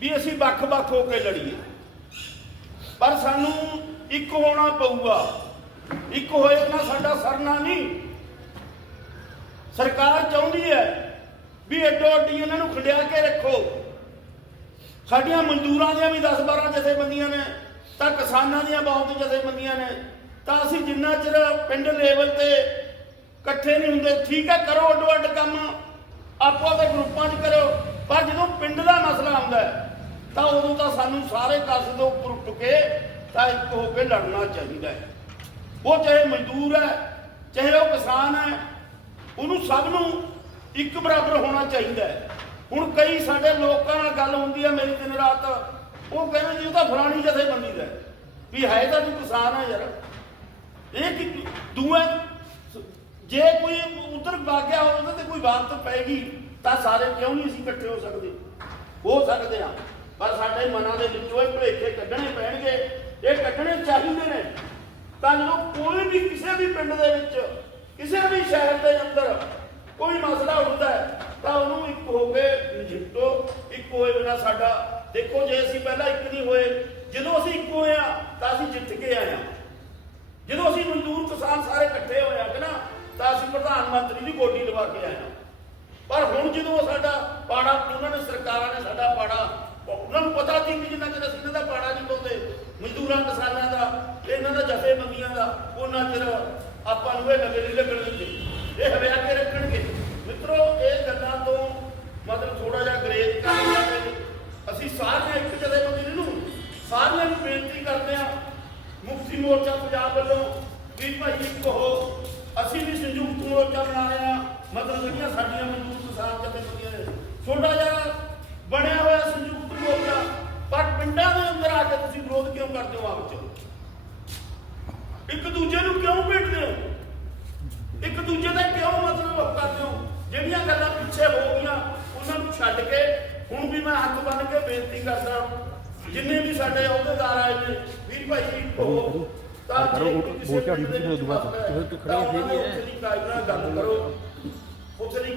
ਵੀ ਅਸੀਂ ਵੱਖ-ਵੱਖ ਹੋ ਕੇ ਲੜੀਏ। ਪਰ ਸਾਨੂੰ ਇੱਕ ਹੋਣਾ ਪਊਗਾ। ਇੱਕ ਹੋਏ ਨਾ ਸਾਡਾ ਸਰਨਾ ਨਹੀਂ। ਸਰਕਾਰ ਚਾਹੁੰਦੀ ਹੈ ਵੀ ਐਡੋ ਅੱਡੀ ਇਹਨਾਂ ਨੂੰ ਖੰਡਿਆ ਕੇ ਰੱਖੋ। ਸਾਡੀਆਂ ਮਜ਼ਦੂਰਾਂ ਦੀਆਂ ਵੀ 10 12 ਜਥੇਬੰਦੀਆਂ ਨੇ ਤਾਂ ਕਿਸਾਨਾਂ ਦੀਆਂ ਬਹੁਤ ਜਥੇਬੰਦੀਆਂ ਨੇ। ਤਾਂ ਅਸੀਂ ਜਿੰਨਾ ਚਿਰ ਪਿੰਡ ਲੈਵਲ ਤੇ ਇਕੱਠੇ ਨਹੀਂ ਹੁੰਦੇ ਠੀਕ ਹੈ ਕਰੋ ਅੱਡੋ ਅੱਡ ਕੰਮ। ਆਪੋ ਦੇ ਗਰੁੱਪਾਂ 'ਚ ਕਰੋ। ਪਰ ਜਦੋਂ ਪਿੰਡ ਦਾ ਮਸਲਾ ਆਉਂਦਾ ਹੈ, ਤਾਂ ਉਦੋਂ ਤਾਂ ਸਾਨੂੰ ਸਾਰੇ ਕਾਸੇ ਤੋਂ ਉੱਪਰ ਉੱਠ ਕੇ ਤਾਂ ਇੱਕ ਹੋ ਕੇ ਲੜਨਾ ਚਾਹੀਦਾ ਹੈ। ਉਹ ਚਾਹੇ ਮਜ਼ਦੂਰ ਹੈ, ਚਾਹੇ ਉਹ ਕਿਸਾਨ ਹੈ, ਉਹਨੂੰ ਸਭ ਨੂੰ ਇੱਕ ਬਰਾਬਰ ਹੋਣਾ ਚਾਹੀਦਾ ਹੈ। ਹੁਣ ਕਈ ਸਾਡੇ ਲੋਕਾਂ ਨਾਲ ਗੱਲ ਹੁੰਦੀ ਹੈ ਮੇਰੀ ਦਿਨ ਰਾਤ, ਉਹ ਕਹਿੰਦੇ ਜੀ ਉਹ ਤਾਂ ਫਲਾਣੀ ਜਥੇਬੰਦੀ ਦਾ ਵੀ ਹੈ ਤਾਂ ਤੂੰ ਕਿਸਾਨ ਹੈ ਯਾਰ। ਇਹ ਕਿ ਦੂਏ ਜੇ ਕੋਈ ਉਧਰ ਵਾਗਿਆ ਹੋਵੇ ਉਹਦੇ ਤੇ ਕੋਈ ਬਾਤ ਪਏਗੀ, ਤਾਂ ਸਾਰੇ ਕਿਉਂ ਨਹੀਂ ਅਸੀਂ ਇਕੱਠੇ ਹੋ ਸਕਦੇ? ਹੋ ਸਕਦੇ ਆ ਪਰ ਸਾਡੇ ਮਨਾਂ ਦੇ ਵਿੱਚੋਂ ਇਹ ਭੁਲੇਖੇ ਕੱਢਣੇ ਪੈਣਗੇ। ਇਹ ਕੱਢਣੇ ਚਾਹੀਦੇ ਨੇ। ਤਾਂ ਜਦੋਂ ਕੋਈ ਵੀ ਕਿਸੇ ਵੀ ਪਿੰਡ ਦੇ ਵਿੱਚ, ਕਿਸੇ ਵੀ ਸ਼ਹਿਰ ਦੇ ਅੰਦਰ ਕੋਈ ਮਸਲਾ ਹੁੰਦਾ ਤਾਂ ਉਹਨੂੰ ਇੱਕ ਹੋ ਕੇ ਨਜਿੱਠੋ। ਇੱਕ ਹੋਏ ਬਿਨਾ ਸਾਡਾ, ਦੇਖੋ ਜੇ ਅਸੀਂ ਪਹਿਲਾਂ ਇੱਕ ਨਹੀਂ ਹੋਏ, ਜਦੋਂ ਅਸੀਂ ਇੱਕ ਹੋਏ ਆ ਤਾਂ ਅਸੀਂ ਜਿੱਤ ਕੇ ਆਏ ਆ ਜਦੋਂ ਅਸੀਂ ਮਜ਼ਦੂਰ ਕਿਸਾਨ ਸਾਰੇ ਇਕੱਠੇ ਹੋਏ ਆ ਕਿ ਨਾ ਤਾਂ ਅਸੀਂ ਪ੍ਰਧਾਨ ਮੰਤਰੀ ਦੀ ਗੋਡੀ ਲਵਾ ਕੇ ਆਏ ਹਾਂ। ਪਰ ਹੁਣ ਜਦੋਂ ਸਾਡਾ ਪਾੜਾ, ਉਹਨਾਂ ਨੇ ਸਰਕਾਰਾਂ ਨੇ ਸਾਡਾ ਪਾੜਾ ਉਹਨਾਂ ਨੂੰ ਪਤਾ ਸੀ ਕਿ ਜਿੰਨਾ ਚਿਰ ਅਸੀਂ ਇਹਨਾਂ ਦਾ ਪਾੜਾ ਨਹੀਂ ਪਾਉਂਦੇ, ਮਜ਼ਦੂਰਾਂ, ਕਿਸਾਨਾਂ ਦਾ ਇਹਨਾਂ ਦਾ ਜਥੇਬੰਦੀਆਂ ਦਾ, ਉਹਨਾਂ ਚਿਰ ਆਪਾਂ ਨੂੰ ਇਹ ਨਵੇਂ ਨਹੀਂ ਲੱਗਣ ਦਿੰਦੇ। ਇਹ ਹਵਿਆ ਕੇ ਰੱਖਣਗੇ। ਮਿੱਤਰੋ, ਇਹ ਗੱਲਾਂ ਤੋਂ ਮਤਲਬ ਥੋੜਾ ਜਿਹਾ ਗਰੇਜ ਕਰਦੇ ਅਸੀਂ ਸਾਰੇ ਇੱਕ ਜਥੇਬੰਦੀ ਨੂੰ ਸਾਰਿਆਂ ਨੂੰ ਬੇਨਤੀ ਕਰਦੇ ਆ ਮੁਕਤੀ ਮੋਰਚਾ ਪੰਜਾਬ ਵੱਲੋਂ ਵੀ ਭਾਈ ਇੱਕ ਹੋ ਅਸੀਂ ਵੀ ਸੰਯੁਕਤ ਮੋਰਚਾ ਬਣਾ ਰਹੇ ਹਾਂ ਮਤਲਬ ਜਿਹੜੀਆਂ ਸਾਡੀਆਂ ਮਜ਼ਦੂਰ ਕਿਸਾਨ ਜਥੇਬੰਦੀਆਂ ਨੇ ਛੋਟਾ ਜਿਹਾ ਬਣਿਆ ਹੋਇਆ ਸੰਯੁਕਤ ਮੋਰਚਾ ਪਰ ਪਿੰਡਾਂ ਦੇ ਅੰਦਰ ਆ ਕੇ ਤੁਸੀਂ ਵਿਰੋਧ ਕਿਉਂ ਕਰਦੇ ਹੋ ਆਪ ਚ? ਇੱਕ ਦੂਜੇ ਨੂੰ ਕਿਉਂ ਭੇਟਦੇ ਹੋ? ਇੱਕ ਦੂਜੇ ਦਾ ਕਿਉਂ ਮਤਲਬ ਉਹ ਕਰਦੇ ਹੋ? ਜਿਹੜੀਆਂ ਗੱਲਾਂ ਪਿੱਛੇ ਹੋ ਗਈਆਂ ਉਹਨਾਂ ਨੂੰ ਛੱਡ ਕੇ ਹੁਣ ਵੀ ਮੈਂ ਹੱਥ ਬੰਨ ਕੇ ਬੇਨਤੀ ਕਰਦਾ ਜਿੰਨੇ ਵੀ ਸਾਡੇ ਅਹੁਦੇਦਾਰ ਆਏ ਨੇ ਵੀ ਭਾਈ ਹੋ ਤਾਂ ਵੋਟ ਝਾੜੀ ਪਿੰਡ ਦੇ ਤੁਸੀਂ ਦੀ ਕਾਇਮ ਨਾਲ ਗੱਲ ਕਰੋ। ਉੱਥੇ ਦੀ